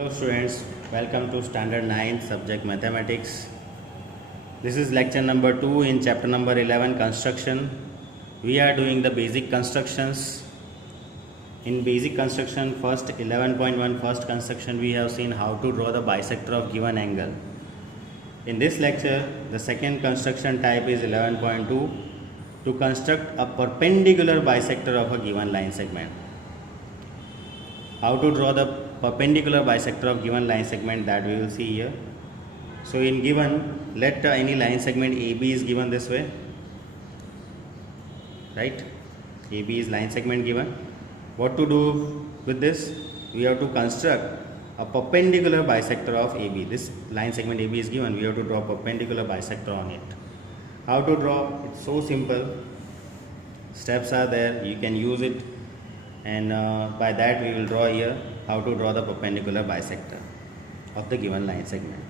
Hello students, welcome to standard 9 subject mathematics. This is lecture number 2 in chapter number 11 construction. We are doing the basic constructions. In basic construction first 11.1 first construction we have seen how to draw the bisector of given angle. In this lecture the second construction type is 11.2 to construct a perpendicular bisector of a given line segment. How to draw the perpendicular bisector of given line segment, that we will see here. So in given, let any line segment AB is given this way, right? AB is line segment given. What to do with this? We have to construct a perpendicular bisector of AB. This line segment AB is given, we have to draw perpendicular bisector on it. How to draw? It's so simple. Steps are there, you can use it, and by that we will draw here how to draw the perpendicular bisector of the given line segment.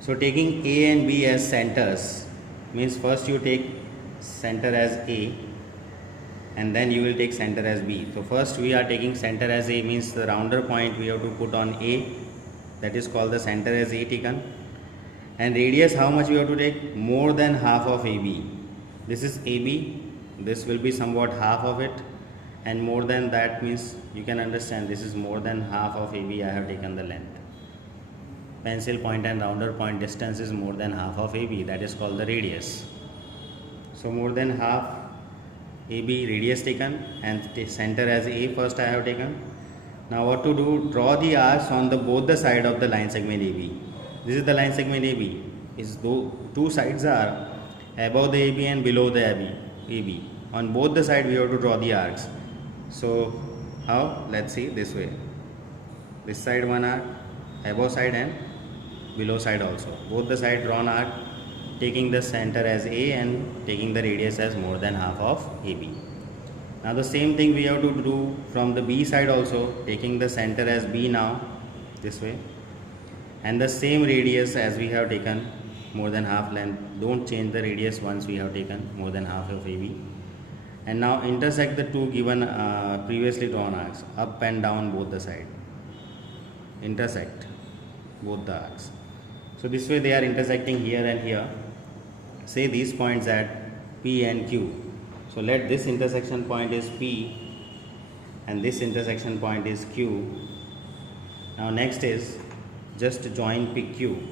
So taking A and B as centers means first you take center as A and then you will take center as B. So first we are taking center as A, means the rounder point we have to put on A, that is called the center as A taken, and radius how much we have to take? More than half of AB. This is AB, this will be somewhat half of it, and more than that means you can understand this is more than half of AB. I have taken the length. Pencil point and rounder point distance is more than half of AB, that is called the radius. So more than half AB radius taken, and center as A first I have taken. Now what to do? Draw the arcs on the both the side of the line segment AB. This is the line segment AB. Is two sides are above the AB and below the AB. On both the side we have to draw the arcs. So how? Let's see this way. This side one arc, above side and below side also. Both the side drawn arc, taking the center as A and taking the radius as more than half of AB. Now the same thing we have to do from the B side also, taking the center as B now, this way, and the same radius as we have taken, more than half length. Don't change the radius once we have taken more than half of AB. And now intersect the two given previously drawn arcs, up and down both the side. Intersect both the arcs. So this way they are intersecting here and here. Say these points at P and Q. So let this intersection point is P and this intersection point is Q. Now next is just join PQ.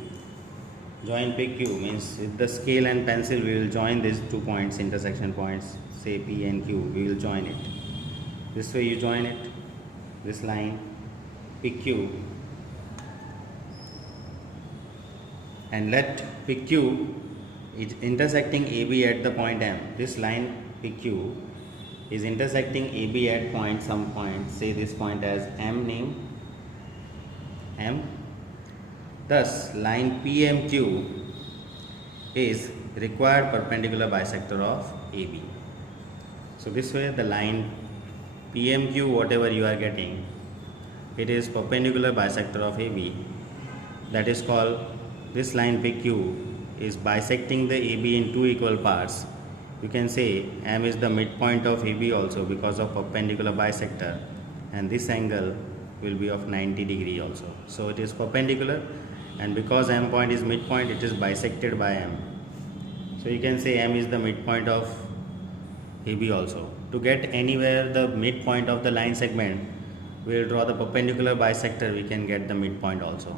Join PQ means with the scale and pencil we will join these 2 points, intersection points, say P and Q, we will join it. This way you join it, this line PQ, and let PQ is intersecting AB at the point M. This line PQ is intersecting AB at point, some point, say this point as M, name M. Thus line PMQ is required perpendicular bisector of AB. So this way the line PMQ, whatever you are getting, it is perpendicular bisector of AB. That is called, this line PQ is bisecting the AB in two equal parts. You can say M is the midpoint of AB also because of perpendicular bisector, and this angle will be of 90 degree also. So it is perpendicular, and because M point is midpoint, it is bisected by M. So you can say M is the midpoint of AB also. To get anywhere the midpoint of the line segment, we will draw the perpendicular bisector, we can get the midpoint also.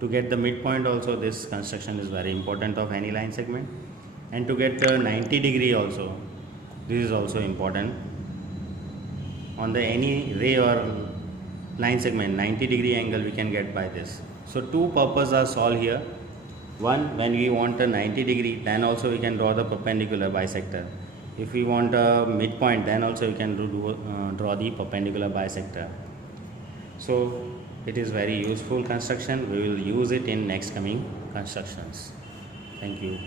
To get the midpoint also, this construction is very important of any line segment. And to get 90 degree also, this is also important. On the any ray or line segment, 90 degree angle we can get by this. So two purposes are solved here. One, when we want a 90 degree, then also we can draw the perpendicular bisector. If we want a midpoint, then also we can draw the perpendicular bisector. So it is very useful construction. We will use it in next coming constructions. Thank you.